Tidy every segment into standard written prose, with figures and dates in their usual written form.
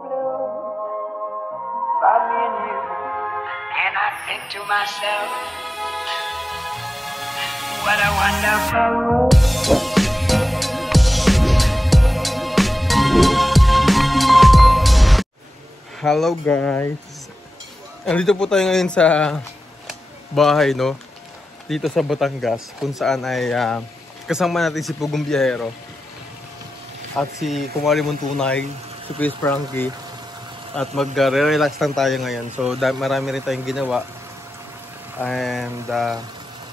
blue for me and you. And I think to myself, what a wonderful world. Hello guys! Andito po tayo ngayon sa bahay, no? Dito sa Batangas, kung saan ay kasama natin si Pugong Biyahero at si Kumari Montunay, si Chris Frankie, at mag-relax lang tayo ngayon. So marami rin tayong ginawa, and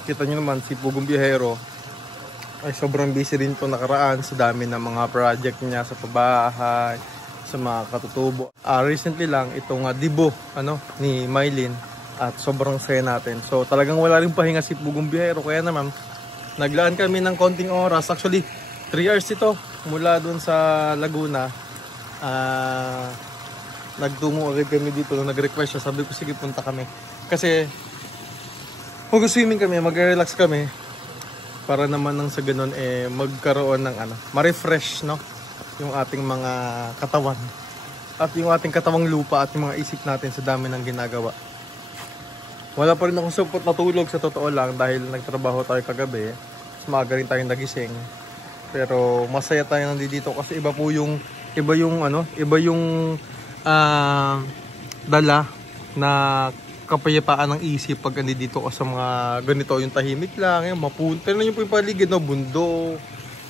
kita nyo naman si Pugong Biyahero ay sobrang busy rin po nakaraan sa dami ng mga project niya sa pabahay, sa mga katutubo. Recently lang itong dibo ni Mylene, at sobrang saya natin. So talagang wala rin pahinga si Pugong Biyahero, kaya naman naglaan kami ng konting oras. Actually 3 hours ito mula dun sa Laguna. Nagtungo agad kami dito nung nag-request siya. Sabi ko sige, punta kami kasi mag-swimming kami, mag-relax kami, para naman nang sa ganun magkaroon ng ma-refresh, no, yung ating mga katawan at yung ating katawang lupa at yung mga isip natin sa dami ng ginagawa. Wala pa rin akong support na tulog sa totoo lang, dahil nagtrabaho tayo kagabi. Maaga rin tayong nagising. Pero masaya tayo nandito kasi iba yung dala na kapayapaan ng isip pag nandito ka sa mga ganito, yung tahimik lang, yung mapunta na yung paligid, no, bundo.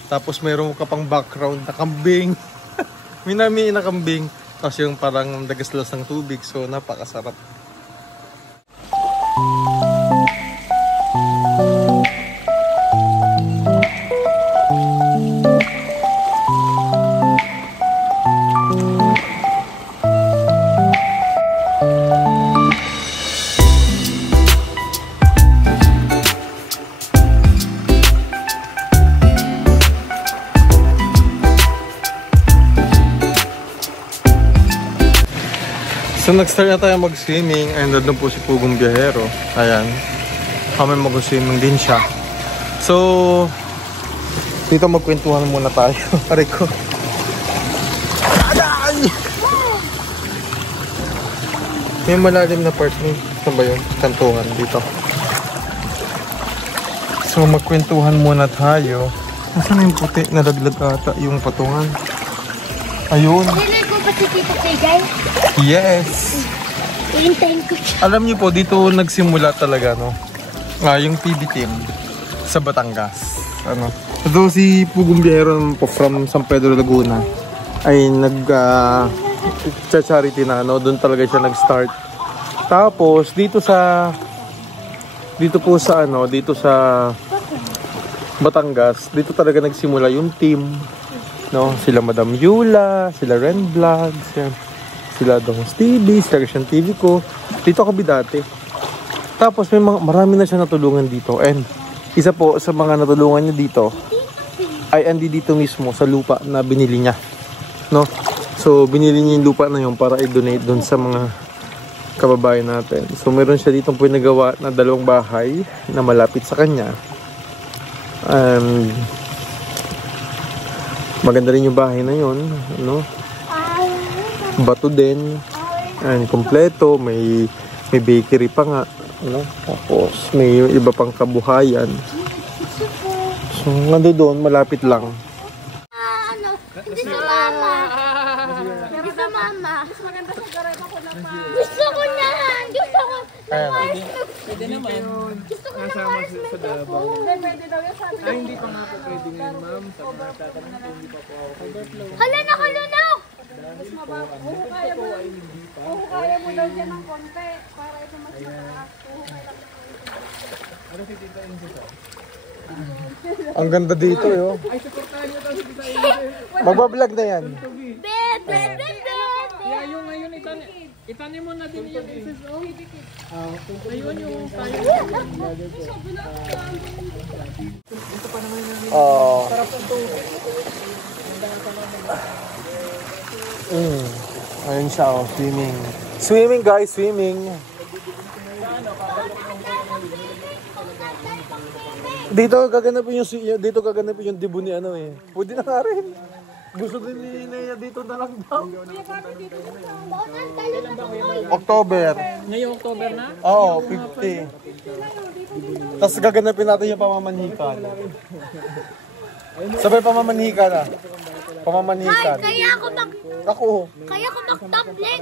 Tapos mayroon ka pang background na kambing. Minami na kambing. Tapos yung parang dagaslas ng tubig. So napakasarap. So nag-start na tayo mag-swimming, and doon po si Pugong Biyahero. Ayan, kami mag-swimming din siya. So dito magkwentuhan muna tayo. Aray ko. Aday! May malalim na part ni, saan ba yun? Kantuhan dito. So magkwentuhan muna tayo. Nasaan na yung puti? Nalaglag ata yung patungan. Ayun. Si Tito Pegay? Yes! Iintayin ko siya. Alam niyo po, dito nagsimula talaga, no? Yung PB team sa Batangas. Ito si Pugong Biyahero from San Pedro, Laguna ay nag-charity na, no? Doon talaga siya nag-start. Tapos dito sa Batangas, dito talaga nagsimula yung team, no? Sila Madam Yula, sila Ren Vlogs, yan. Sila Dong's TV, sila Christian TV ko. Dito kami dati. Tapos marami na siya natulungan dito. And isa po sa mga natulungan niya dito ay andi dito mismo sa lupa na binili niya, no? So binili niya yung lupa na yun para i-donate doon sa mga kababayan natin. So meron siya ditong pinagawa na 2 bahay na malapit sa kanya. Maganda rin yung bahay na yun, no? Bato din, and kompleto, may bakery pa nga, no? Tapos may iba pang kabuhayan. So nando doon, malapit lang. Hindi sa mama. Hindi sa mama. Gusto ko na. Gusto ko. Pwede naman. Gusto ko na Kasama Mars sa Makeup Davao. po. Hindi pa nga po pwede ngayon, ma'am. Sa mga tatanong po, hindi pa po ako. Hala na, hala na! Mas mababaw. Kaya mo hindi pa. Kaya mo daw dyan ng konti para ito mas mataas. Ano si Tita Inzo sa? Ang ganda dito, yo. Ay, supportahan niyo daw si Tita Inzo. Magbablog na yan. Bebe! Kaya yung ngayon, itanim mo na din yung SSO. Ayun yung tayo. Sarap ng tubig. Ayun siya, swimming. Swimming guys, swimming. Dito gaganapin yung dibo ni Pwede na nga rin. Gusto din ni Nea dito na lang daw. Baunan, talon na ako. October. Ngayong October na? Oo, 50. Tapos gaganapin natin yung pamamanhikan. Sabay pamamanhikan na. Ay, Pamamanhikan. kaya ako mag-tumbling. Kaya ako mag-tumbling.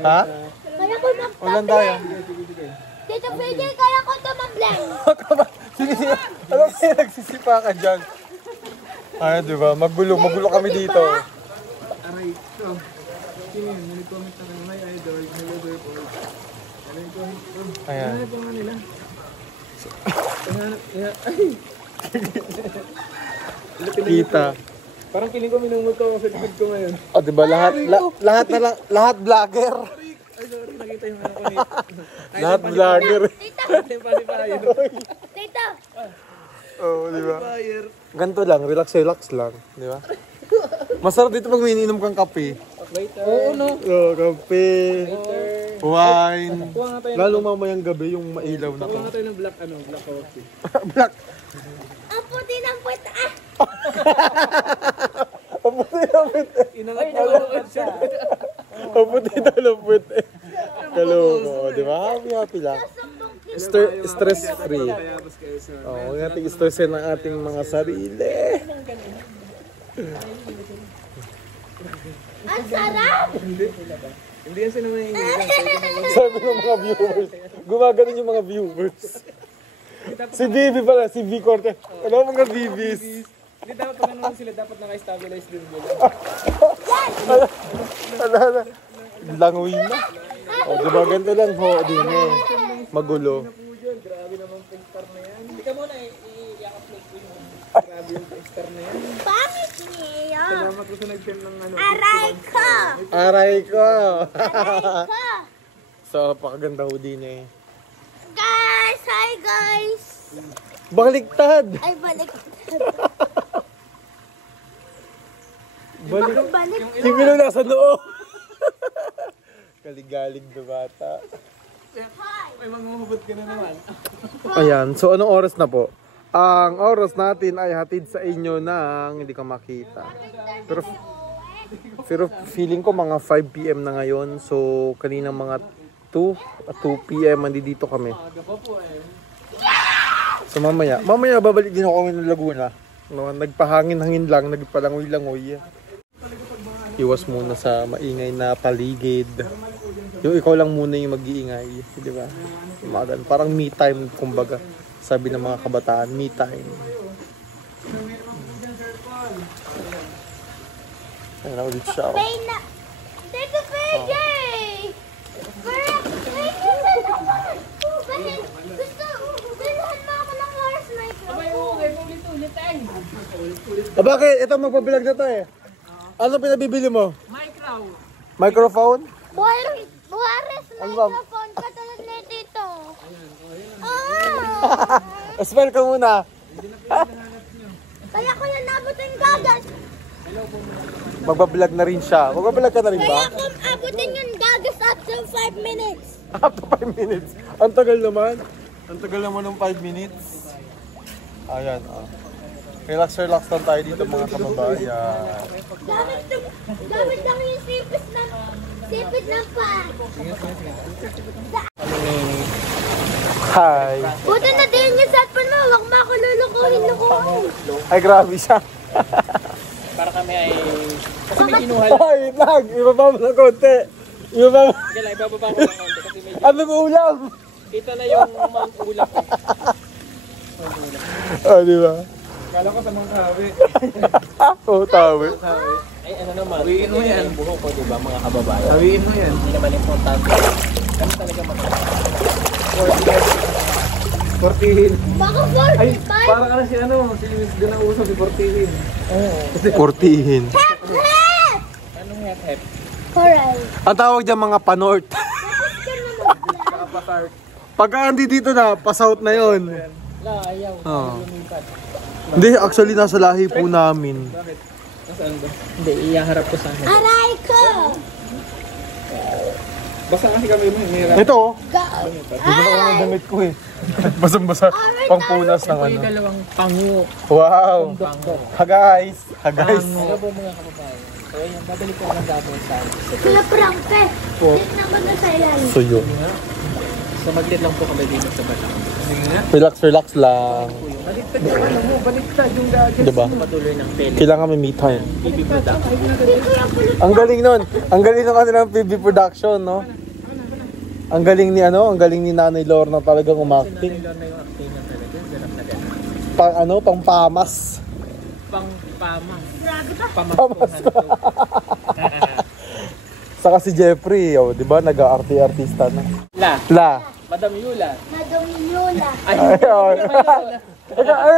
Ha? Kaya ako Ulan tayo. mag-tumbling. Tito PJ, kaya ako tumbling. Ano kaya nagsisipa ka dyan? Ay, di ba? Magulo kami dito. Aray ko. Sige, nag-comment na kami. My idol, hello po. Ayan. Ano nga nila? Ay! Kita. Parang piling ko minumuto ako sa likod ko ngayon. O, di ba? Lahat vlogger. Ay, sorry, nakita yung ano ko ni... Lahat vlogger. Tito, Yung pasipayer. tito. Oo, di ba? Ganito lang, relax lang. Di ba? Masarap dito pag may ininom kang kape. Oo, no? Oo, kape, wine. Kuha nga tayo, Lalo mamayang gabi yung mailaw na to. kuha nga tayo ng black coffee. Black. Ang puti ng puwet. Ah! Ang puti na puwet eh. Inangat ko ako siya. Ang puti na puwet eh. Kaloko, di ba? Happy lang. Stress free. Tapos kayo sa... Oo, huwag natin stressin ang ating mga sarili. Ang sarap! Hindi yan sila mahihigang. Sabi ng mga viewers. Gumaganon yung mga viewers. Si Vivi pala, si V Corte. Ano mga Vivis? Hindi dapat pag ano sila, dapat naka-stabilize din nila. Ala. Langoy na. O, diba ganito lang ho, din eh. Magulo. Grabe naman pag-star na yan. Hindi ka muna i-yakap like ko yung grabe yung pag-star na yan. Bakit niya? Salamat ko sa nag-share ng ano. Aray ko! Aray ko. Aray ko! So, pakaganda ho din eh. Guys! Hi guys! Baliktad! Ay, balik. Balik. Balik. Yung ilaw nasa loob. Kaligalig na bata. May mangungubot ka na naman. Ayan, so anong oras na po? Ang oras natin ay hatid sa inyo ng hindi ka makita. Pero feeling ko mga 5 PM na ngayon. So kanina mga 2 PM dito kami. So mamaya babalik din ako ng Laguna. No, nagpahangin-hangin lang, nagpalangoy-langoy. Iwas muna sa maingay na paligid. Yung ikaw lang muna yung mag-iingay, di ba? Parang me time, kumbaga. Sabi ng mga kabataan, me time. Ayan na ulit siya. Pay na. Tito PJ! Pero, thank you na naman. Kasi gusto, bilhan mo ako ng horse micro. Bakit? Ito magpabilag na to eh. Ano pinabibili mo? Microphone? Juarez Ano ba? microphone katulad na dito. Ah! Smile ka muna. Kaya ko na nabutin gagas. Magbablog na rin siya. Magbablog ka na rin Kaya ba? ko abutin yung gagas after 5 minutes. After 5 minutes. Ang tagal naman. Ang tagal naman ng 5 minutes. Ayan. Relax lang tayo dito mga kababayan. Gamit lang yung sipit ng pa. Hi. Buti na din yung cellphone mo. Huwag mo ako lulukuhin. Ay, grabe siya. Para kami ay... Kasi may kinuhal. Ay, lang. Ibaba mo ng konti. Ibaba mo. Kaya ibababa ko ng konti kasi may... Ano mo ulam? Kita na yung mga ulap ko. Oh, di ba? Kala ko sa mga kahawi. Oo, tawi. Ay ano naman, hawiin mo yan. Buhok ko diba mga kababayan. Hawiin mo yan. Hindi naman importante. Kami talaga magkakasama. 40. Baka Ay, 45. para ka na si ano, si Luis din ang uso, si 40. Oo. Portihin. Anong hep-hep? Correct. Ang tawag dyan mga panort. Kapatart. Pagka andi dito na, pa-south na yon. La, ayaw. Oo. Lumipat. Hindi, actually nasa lahi po namin. Bakit? Nasaan ba? Hindi, iyaharap ko sa akin. Aray ko. Basta kasi kami mo, may Ito oh. Go. Bibili ko ng damit ko eh. Basang-basa. Pangpunas ng Ito ano. yung dalawang pangu. Wow. Pangu. Ha guys. Ha guys. Ano po mga kapabayan? So yun, babalik ko ng dati sa Kuya Prangpe. Dito naman na sa ilalim. So yun. So maglit lang po kami dito sa Bataan. Relax lang. Baliktad yung ano mo, baliktad yung dati. Diba? Patuloy ng pele. Kailangan may me time. PB production. Ang galing nun. Ang galing ng kanilang PB production, no? Ang galing ni ano, ang galing ni Nanay Lorna talagang umakting. Nilor na yung acting na talaga. Ganap na ganap. Pang ano, pang pamas. Pang pamang. Grabe ka. Pamastuhan to. Saka si Jeffrey, oh, 'di ba? Nag-artista na. La. Madam Yula. Madam Yula. Ay, Ayun.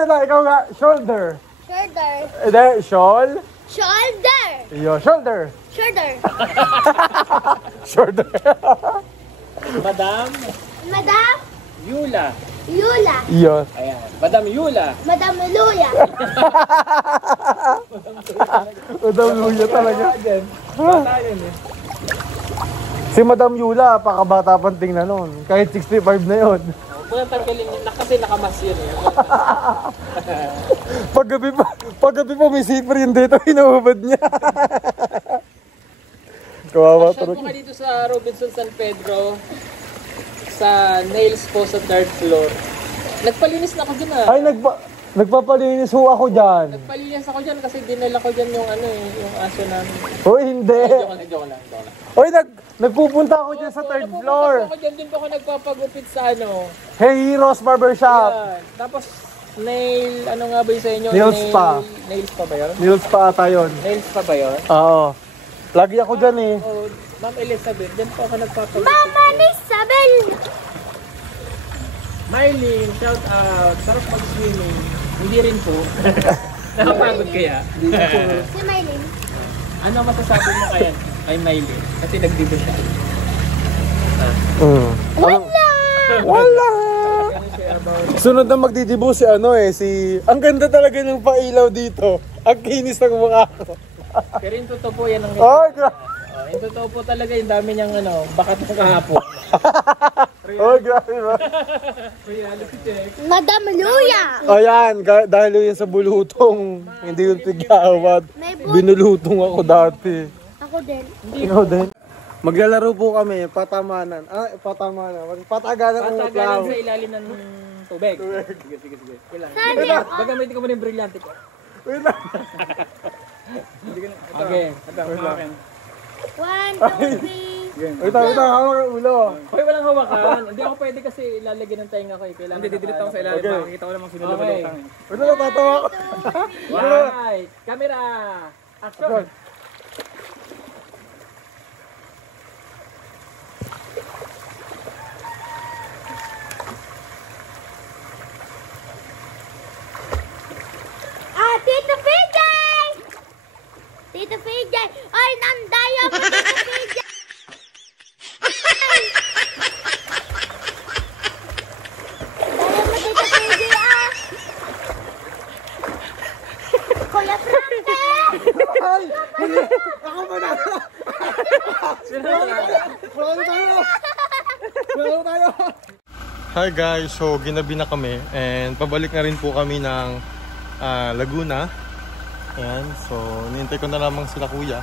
Ikaw nga, shoulder. Shoulder. Hindi, shawl. Shoulder. Iyo, shoulder. Shoulder. Shoulder. Madam Madam Yula. Yula. Iyo. Ayan. Madam Yula. Madam Luya. Madam Yula talaga. Bata yun eh. Si Madam Yula, pakabata pang tingnan nun. Kahit 65 na yon. Kung tanggalin yun, kasi nakamas yun eh. Paggabi pa may sipri yung dito, hinuhubad niya. Kawawa Shot ko talaga. ka dito sa Robinson San Pedro. Sa nails po sa 3rd floor. Nagpalinis na ako dyan ah. Ay, nagpapalinis ho ako dyan. Nagpalinis ako dyan kasi dinala ko dyan yung ano eh, yung aso namin. Hoy, hindi. Joke lang. Hoy, nagpupunta ako dyan sa 3rd floor. Ako dyan din po ako nagpapagupit sa ano. Hey, Heroes Barbershop. Yan. Tapos nail, ano nga ba yung sa inyo? Nail spa. Nails pa ba yun? Nails pa ata yun. Nails pa ba yun? Oo. Lagi ako dyan eh. Oh, Ma'am Elizabeth, dyan po ako nagpapagupit. Mama Isabel. Mylene, shout out. Sarap mag-swimming. Hindi rin po. Nakapagod kaya? Si Maylin. Ano masasabi mo kaya kay Mylene? Kasi nagdibo siya. Wala! Sunod na magdidibo si ano eh, si... Ang ganda talaga ng pailaw dito. Ang kinis ng mukha ko. Pero yung totoo po yan ang... Oh, grabe. Yung totoo po talaga yung dami niyang ano, bakat ng kahapon. Oh, grabe ba? Reality check. Madam Luya. Ayan, dahil yun sa bulutong. Hindi yung tigawad. May Binulutong ako dati. Ako din. Ikaw din. Maglalaro po kami, patamanan. Patamanan. Patagalan ng Patagalan uplaw. sa ilalim ng tubig. Sige. Kailan? Saan yan? Gagamitin ko mo yung brilyante ko. Wait lang. Okay. Ito, akin. 1, 2, 3. Wait lang, hawak ang ulo. Hoy, walang hawakan. Hindi ako pwede kasi ilalagay ng tenga ko eh. Kailangan hindi, didilit ako sa ilalim. Okay. Makikita ko namang sinulubulutan eh. Wait lang, tatawa ko. Right! Camera! Action! Tito PJ! Tito PJ! Ay, nandayo ko, Tito PJ! Dayo mo, Tito PJ, ah! Kuya Franke! Ako ba na? Wala tayo. Hi guys, so ginabi na kami and pabalik na rin po kami ng Laguna. Ayan, so nintay ko na lamang sila kuya.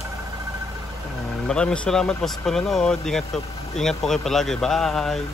Maraming salamat po sa panonood. Ingat po kayo palagi. Bye!